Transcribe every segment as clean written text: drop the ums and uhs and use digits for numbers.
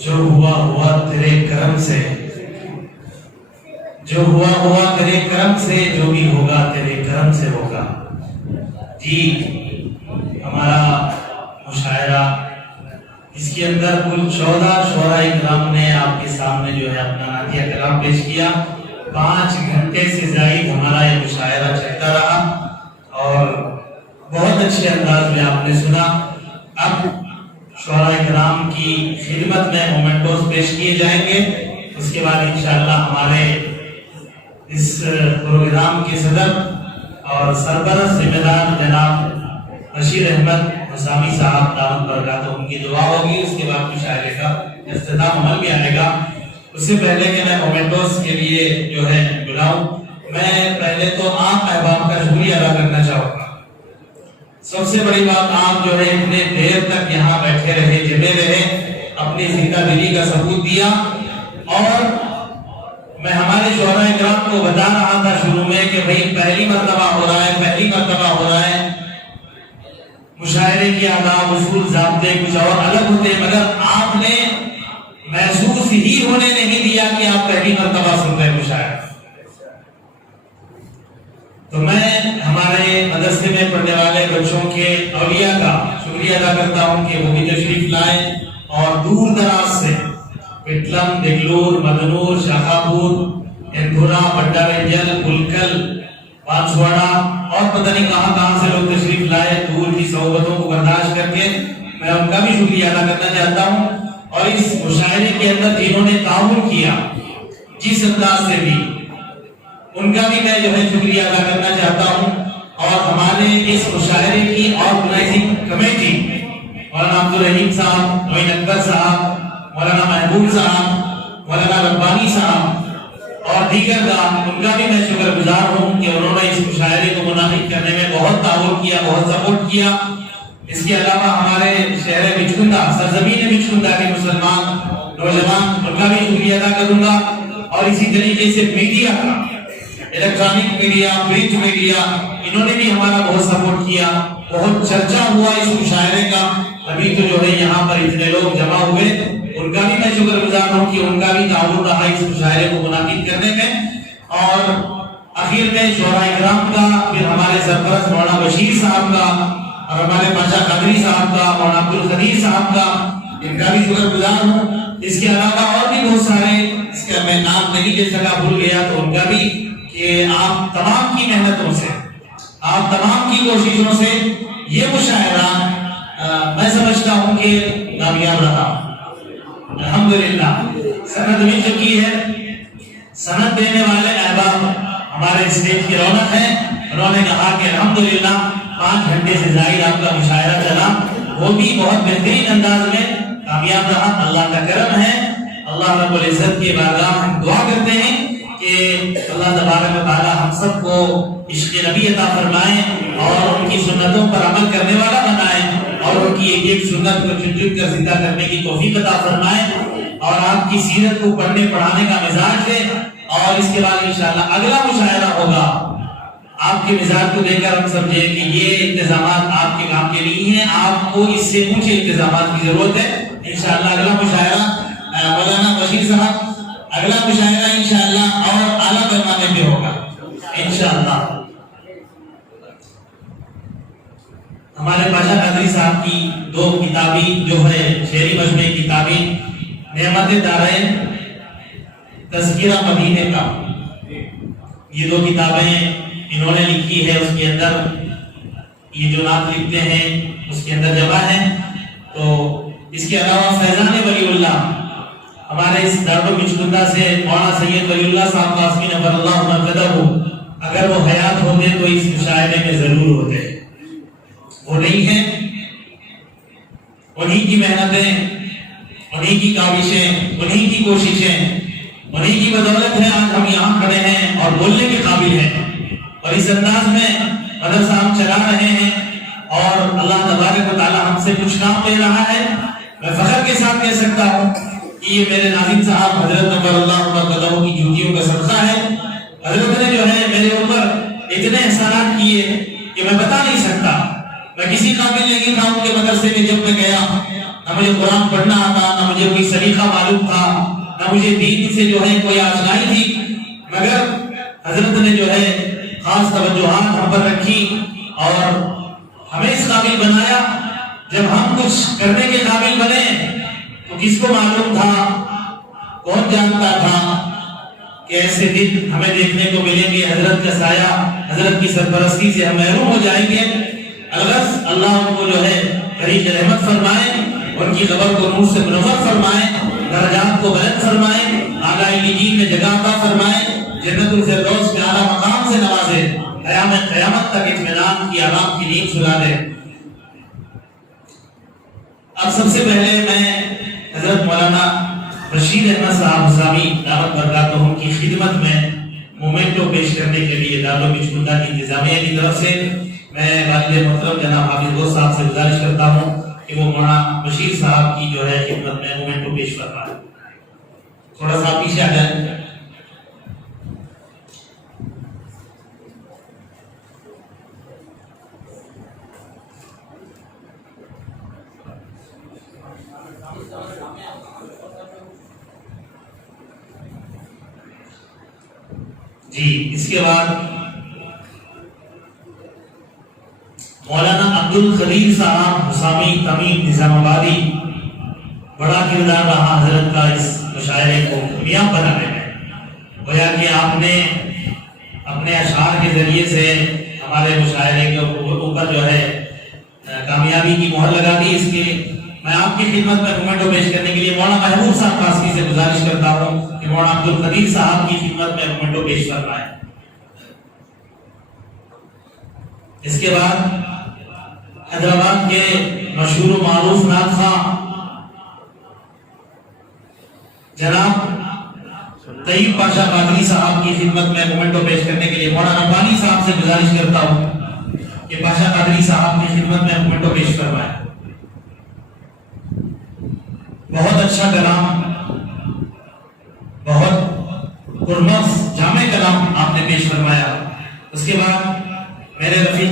جو ہوا ہوا تیرے کرم سے، جو ہوا ہوا تیرے کرم سے، جو بھی ہوگا تیرے کرم سے ہوگا۔ جی ہمارا مشاعرہ اس کے اندر کل 14 شعراء کرام نے آپ کے سامنے جو ہے اپنا نعتیہ کلام پیش کیا۔ 5 گھنٹے سے زائد ہمارا یہ مشاعرہ چلتا رہا اور بہت اچھے انداز میں آپ نے سنا۔ اب شعراء کرام کی خدمت میں مومنٹوز پیش کیے جائیں گے، اس کے بعد انشاءاللہ ہمارے اس پروگرام کے صدر اور سربراہ ذمہ دار جناب بشیر احمد حسامی صاحب دامت برکاتہ ان کی دعا ہوگی، اس کے بعد مشاعرے کا اختتام عمل میں آئے گا۔ اس سے پہلے کہ میں مومنٹوز کے لیے جو ہے بلاؤں، میں پہلے تو آپ احباب کا شکریہ ادا کرنا چاہوں گا۔ سب سے بڑی بات، آپ جو ہے اتنے دیر تک یہاں بیٹھے رہے، جمے رہے، اپنی زندہ دلی کا ثبوت دیا۔ اور میں ہمارے شعراء کرام کو بتا رہا تھا شروع میں کہ بھئی پہلی مرتبہ ہو رہا ہے، پہلی مرتبہ ہو رہا ہے، مشاعرے کی آداب اصول ضابطے کچھ اور الگ ہوتے، مگر آپ نے محسوس ہی ہونے نہیں دیا کہ آپ پہلی مرتبہ سن رہے مشاعرہ۔ تو میں ہمارے مدرسے میں پڑھنے والے بچوں کے اولیاء کا شکریہ ادا کرتا ہوں کہ وہ بھی تشریف لائے اور دور دراز سے پٹلم، دگلور، مدنور، شاخاپور، اندھورا، بڈا رنجل، گلکل، پانچواڑا اور پتہ نہیں کہاں کہاں سے لوگ تشریف لائے، دور کی صحبتوں کو برداشت کر کے میں ان کا بھی شکریہ ادا کرنا چاہتا ہوں۔ اور اس مشاعرے کے اندر جنہوں نے تعاون کیا جس انداز سے بھی، ان کا بھی میں جو ہے شکریہ ادا کرنا چاہتا ہوں۔ اور ہمارے اس مشاعرے کی آرگنائزنگ کمیٹی مولانا عبدالرحیم صاحب، معین اکبر صاحب، مولانا محبوب صاحب، مولانا ربانی صاحب اور دیگر کا، ان کا بھی میں شکر گزار ہوں کہ انہوں نے اس مشاعرے کو منعقد کرنے میں بہت تعاون کیا، بہت سپورٹ کیا۔ اس کے علاوہ ہمارے شہر بچکندہ، سرزمین بچکندہ کے مسلمان نوجوان، ان کا بھی شکریہ ادا کروں گا۔ اور اسی طریقے سے میڈیا کا، الیکٹرانک میڈیا، پرنٹ میڈیا، انہوں نے بھی ہمارا بہت سپورٹ کیا، بہت چرچا ہوا اس مشاعرے کا۔ ابھی تو جو ہے یہاں پر اتنے لوگ جمع ہوئے، ان کا بھی میں شکر گزار ہوں کہ ان کا بھی تعاون رہا اس مشاعرے کو منعقد کرنے میں۔ اور آخر میں شعراء کرام کا، پھر ہمارے سرپرست مولانا بشیر صاحب کا اور ہمارے پاشا قادری صاحب کا، مولانا عبدالقدیر صاحب کا، ان کا بھی شکر گزار ہوں۔ اس کے علاوہ اور بھی بہت سارے، اس کا میں نام نہیں لے سکا، بھول گیا، تو ان کا بھی کہ آپ تمام کی محنتوں سے، آپ تمام کی کوششوں سے یہ مشاعرہ میں سمجھتا ہوں کہ کامیاب رہا۔ الحمدللہ سند مل چکی ہے، سند دینے والے احباب ہمارے اسٹیج کی رونق ہیں۔ انہوں نے کہا کہ الحمدللہ 5 گھنٹے سے زائد آپ کا مشاعرہ چلا، وہ بھی بہت بہترین انداز میں کامیاب رہا، اللہ کا کرم ہے۔ اللہ رب العزت کی بارگاہ ہم دعا کرتے ہیں کہ اللہ تبارک و تعالی ہم سب کو عشق نبی عطا فرمائیں اور ان کی سنتوں پر عمل کرنے والا بنائیں، اور ان کی ایک ایک سنت کو چن چن کر زندہ کرنے کی توفیق عطا فرمائیں، اور آپ کی سیرت کو پڑھنے پڑھانے کا مزاج دے۔ اور اس کے بعد انشاءاللہ اگلا مشاعرہ ہوگا، آپ کے مزاج کو دیکھ کر ہم سمجھیں کہ یہ انتظامات آپ کے کام کے نہیں ہیں، آپ کو اس سے اونچے انتظامات کی ضرورت ہے۔ انشاءاللہ اگلا مشاعرہ مولانا بشیر صاحب، اگلا مشاعرہ انشاءاللہ اور اعلیٰ پیمانے پہ ہوگا انشاءاللہ۔ ہمارے پاشا قادری صاحب کی 2 کتابیں جو ہے شعری مجموعے کتابیں، نعمت دارین، تذکرہ مدینے کا، یہ 2 کتابیں انہوں نے لکھی ہے۔ اس کے اندر یہ جو نعت لکھتے ہیں اس کے اندر جمع ہے۔ تو اس کے علاوہ فیضان ولی اللہ، ہمارے اس دارو بچکندہ سے مولانا سید ولی اللہ صاحب قاسمی نفر اللہ مرتدہ ہو، اگر وہ حیات ہوتے تو اس مشاعرے میں ضرور ہوتے، وہ نہیں ہیں۔ انہی کی محنتیں، انہی کی کاوشیں، انہی کی کوششیں، انہی کی بدولت ہے آج ہم یہاں کھڑے ہیں اور بولنے کے قابل ہیں، اور اس انداز میں مدرسہ ہم چلا رہے ہیں، اور اللہ تبارک و تعالی ہم سے کچھ کام لے رہا ہے۔ میں فخر کے ساتھ کہہ سکتا ہوں کہ یہ میرے ناظم صاحب حضرت نبر اللہ قدموں کی جوتیوں کا صدقہ ہے۔ حضرت نے جو ہے میرے اوپر اتنے احسانات کیے کہ میں بتا نہیں سکتا۔ میں کسی قابل نہیں تھا ان کے مدرسے میں جب میں گیا، نہ مجھے قرآن پڑھنا آتا، نہ مجھے کوئی سلیقہ معلوم تھا، نہ مجھے دین سے جو ہے کوئی آشنائی تھی، مگر حضرت نے جو ہے خاص توجہات ہم پر رکھی اور ہمیں اس قابل بنایا۔ جب ہم کچھ کرنے کے قابل بنے تو کس کو معلوم تھا، کون جانتا تھا کہ ایسے دن ہمیں دیکھنے کو ملیں گے، حضرت کا سایہ، حضرت کی سرپرستی سے ہم محروم ہو جائیں گے۔ الغرض اللہ ان کو جو ہے بڑی رحمت فرمائے، ان کی قبر کو نور سے منور فرمائے، درجات کو بلند فرمائے، اعلیٰ علیین میں جگہ عطا فرمائے، جنت الفردوس میں اعلیٰ مقام سے نوازے، قیامت تک اطمینان کی آرام کی نیند سلا دے۔ اب سب سے پہلے میں حضرت مولانا رشید احمد صاحب حسامی دعوت برکاتہم کی خدمت میں مومنٹو پیش کرنے کے لیے دارالعلوم بچکندہ کی انتظامیہ کی طرف سے میں والد محترم جناب حافظ گوش صاحب سے گزارش کرتا ہوں کہ وہ مولانا بشیر صاحب کی جو ہے خدمت میں مومنٹو پیش فرمائیں۔ تھوڑا سا پیچھے آ جائیں۔ جی، اس کے بعد مولانا عبد القدیر صاحب حسامی تمیم نظام آبادی، بڑا کردار رہا حضرت کا اس مشاعرے کو کامیاب بنانے میں۔ گویا کہ آپ نے اپنے اشعار کے ذریعے سے ہمارے مشاعرے کے اوپر جو ہے کامیابی کی مہر لگا دی۔ اس کے میں آپ کی خدمت میں مومنٹو پیش کرنے کے لیے مولانا محبوب صاحب قاسمی سے گزارش کرتا ہوں کہ مولانا عبد القدیر صاحب کی خدمت میں مومنٹو پیش فرمائیں۔ اس کے بعد حیدرآباد کے مشہور و معروف نعت خواں جناب طیب پاشا قادری صاحب کی خدمت میں مومنٹو پیش کرنے کے لیے مولانا ربانی صاحب سے گزارش کرتا ہوں کہ پاشا قادری صاحب کی خدمت میں مومنٹو پیش فرمائیں۔ بہت اچھا کلام، بہت پرمغز جامع کلام آپ نے پیش فرمایا۔ اس کے بعد میرے رفیق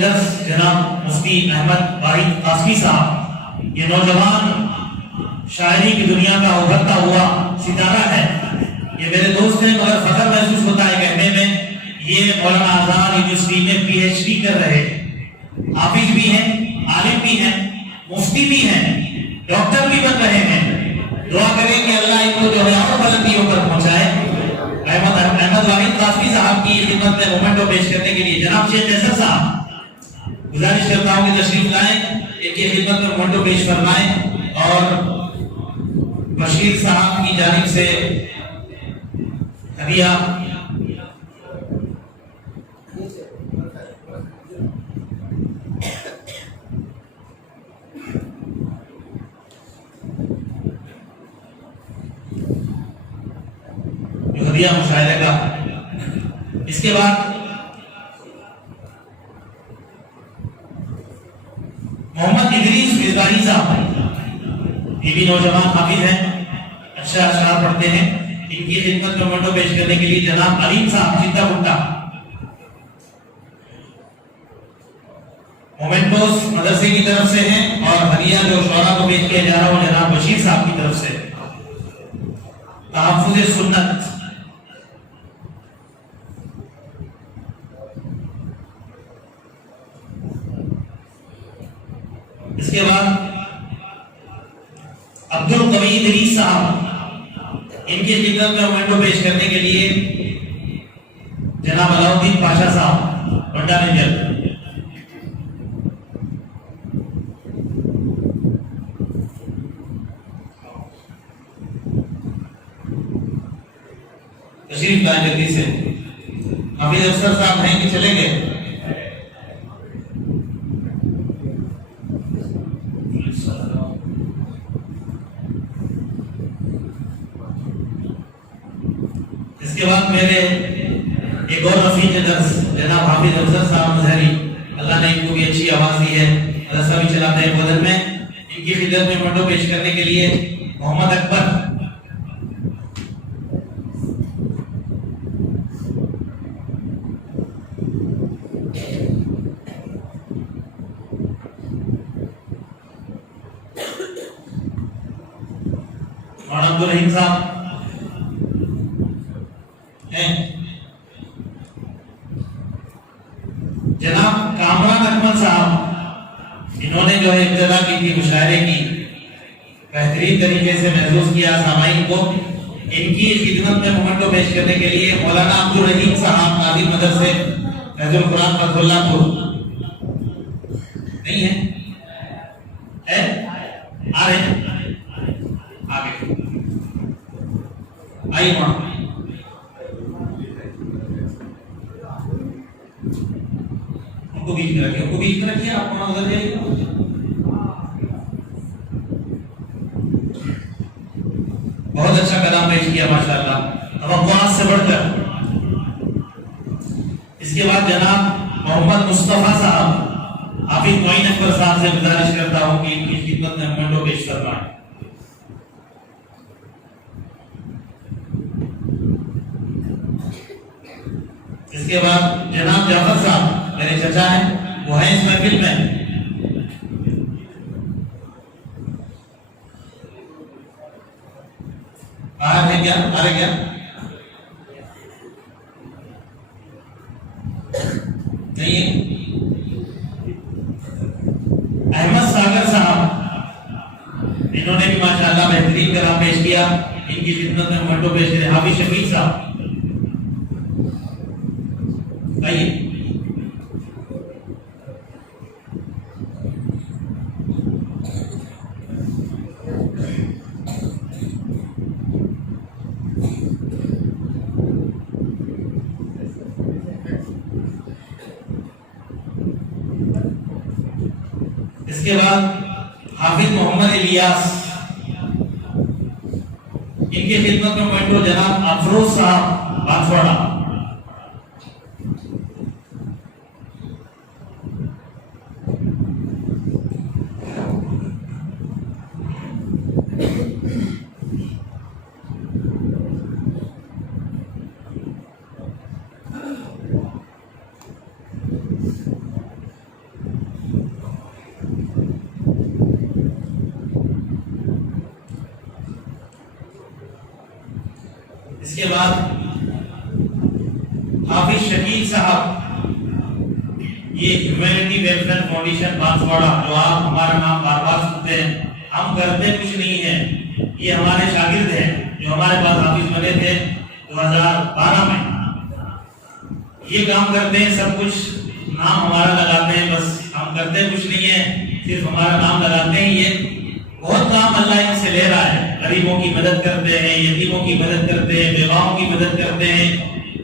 درس جناب مفتی احمد واحد قاسمی صاحب، یہ نوجوان شاعری کی دنیا کا ابھرتا ہوا ستارہ ہے۔ یہ میرے دوست ہیں مگر فخر محسوس ہوتا ہے کہنے میں یہ مولانا آزاد یونیورسٹی میں پی ایچ ڈی کر رہے، حافظ بھی ہیں، عالم بھی ہیں، مفتی بھی ہیں، ڈاکٹر بھی بن رہے ہیں۔ دعا کریں کہ اللہ ان کو جو ہے اور بلندیوں پر پہنچائے۔ احمد واحد قاسمی صاحب کی خدمت میں مومنٹو پیش کرنے کے لیے جناب شیخ قیصر صاحب گزارش کرتا ہوں کہ تشریف لائیں، ان کی خدمت میں مومنٹو پیش فرمائیں اور بشیر صاحب کی جانب سے ہدیہ مشاعرے کا۔ اس کے بعد محمد ادریس مصباحی صاحب، یہ بھی نوجوان حافظ ہیں، اچھا اشعار پڑھتے ہیں۔ ان کی خدمت میں مومنٹو پیش کرنے کے لیے جناب علیم صاحب چنتا گٹا۔ مومنٹوز مدرسے کی طرف سے ہیں اور ہدیہ جو شعراء کو پیش کیا جا رہا ہے وہ جناب بشیر صاحب کی طرف سے۔ تحفظ سنت۔ اس کے بعد عبد القوی ادریس صاحب، ان کی خدمت میں مومنٹو پیش کرنے کے لیے جناب علاؤدین پاشا صاحب بنڈا منجل۔ تشریف لائیں جلدی سے۔ حافظ افسر صاحب ہیں کہ چلے گئے؟ اس کے بعد میرے ایک اور رفیق درس جناب حافظ افسر صاحب مظہری، اللہ نے ان کو بھی اچھی آواز دی ہے، مدرسہ بھی چلاتے ہیں بدر میں. ان کی خدمت میں منڈو پیش کرنے کے لیے محمد اکبر. اور عبدالرحیم صاحب ہیں. جناب کامران اکمل صاحب، انہوں نے جو ہے ابتدا کی تھی مشاعرے کی، بہترین طریقے سے محسوس کیا سامعین کو. ان کی خدمت میں مومنٹو پیش کرنے کے لیے مولانا عبدالرحیم صاحب ناظم مدرسے فیض القرآن فتح اللہ پور. نہیں ہے؟ آ رہے ہیں آگے آئیے وہاں. ان کو بیچ میں رکھیے، ان کو بیچ میں رکھیے، آپ وہاں ادھر جائیے. بہت اچھا کلام پیش کیا ماشاءاللہ، توقعات سے بڑھ کر. اس کے بعد جناب محمد مصطفیٰ صاحب، حافظ معین اکبر صاحب سے گزارش کرتا ہوں کہ ان کی خدمت میں منڈو پیش کروائیں. اس کے بعد جناب جعفر صاحب میرے چچا ہیں، وہ ہیں اس محفل میں. باہر ہے کیا؟ آ رہے کیا؟ نہیں ہے. احمد ساگر صاحب، انہوں نے بھی ماشاءاللہ بہترین کلام پیش کیا. ان کی خدمت میں منڈو پیش کرے حافظ شفیق صاحب. آئیے. اس کے بعد حافظ محمد الیاس، ان کی خدمت میں منڈو جناب افروز صاحب بانسواڑہ. اس کے بعد حافظ شکیل صاحب، یہ ہیومینٹی ویلفیئر فاؤنڈیشن بانسواڑہ، جو آپ ہمارا نام بار بار سنتے ہیں. ہم کرتے کچھ نہیں ہیں، یہ ہمارے شاگرد ہیں جو ہمارے پاس حافظ بنے تھے 2012 میں. یہ کام کرتے ہیں، سب کچھ نام ہمارا لگاتے ہیں، بس ہم کرتے کچھ نہیں ہیں، صرف ہمارا نام لگاتے ہیں. یہ بہت کام اللہ ان سے لے رہا ہے. غریبوں کی مدد کرتے ہیں، یتیموں کی مدد کرتے ہیں، بیواؤں کی مدد کرتے ہیں،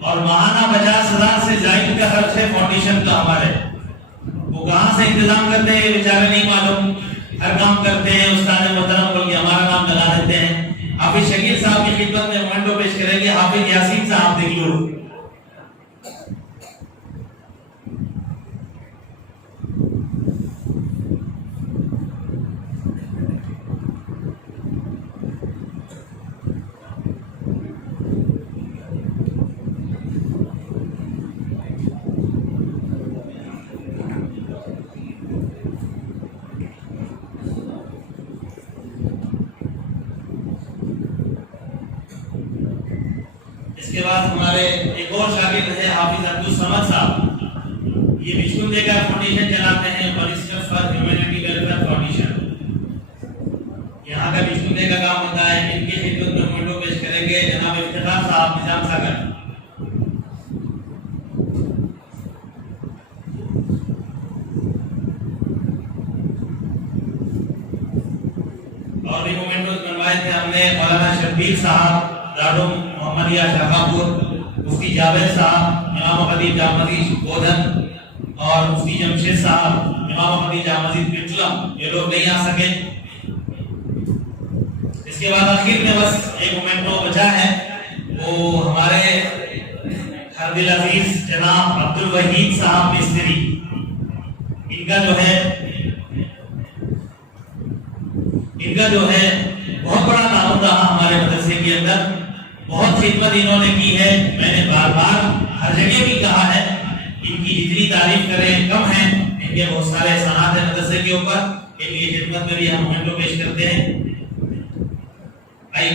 اور ماہانہ 50,000 سے زائد کا خرچ ہے فاؤنڈیشن کا ہمارے. وہ کہاں سے انتظام کرتے ہیں بیچارے نہیں معلوم، ہر کام کرتے ہیں. استاد محترم بلکہ ہمارا نام لگا دیتے ہیں. حافظ شکیل صاحب کی خدمت میں منڈو پیش کریں گے حافظ یاسین صاحب دگلو. اس کے بعد ہمارے ایک اور شاگرد ہے حافظ عبدالصمد صاحب، یہ بشکندے کا فاؤنڈیشن چلاتے ہیں، پرسکرپٹ فار ہیومینٹی ویلفیئر فاؤنڈیشن. یہاں کا بشکندے کا کام ہوتا ہے. ان کی خدمت میں منڈو پیش کریں گے جناب افتخار صاحب نظام ساگر. اور بھی مومنٹوز بنوائے تھے ہم نے. مولانا شبیر صاحب لاڈو محمدیہ شاہپور، مفتی جاوید صاحب امام خطیب جامع مسجد بودھن، اور مفتی جمشید صاحب امام خطیب جامع مسجد پٹلم. یہ لوگ نہیں آ سکے. اس کے بعد آخر میں بس ایک مومنٹو بچا ہے، وہ ہمارے ہر دل عزیز جناب عبدالوحید صاحب مستری. ان کا جو ہے ان کا جو ہے بہت بڑا تعاون رہا ہمارے مدرسے کے اندر، بہت خدمت انہوں نے کی ہے. میں نے بار بار ہر جگہ بھی کہا ہے ان کی جتنی تعریف کریں کم ہے. ان کے بہت سارے احسانات ہیں مدرسے کے اوپر، ان کی خدمت میں بھی ہم مومنٹو پیش کرتے ہیں. آئیے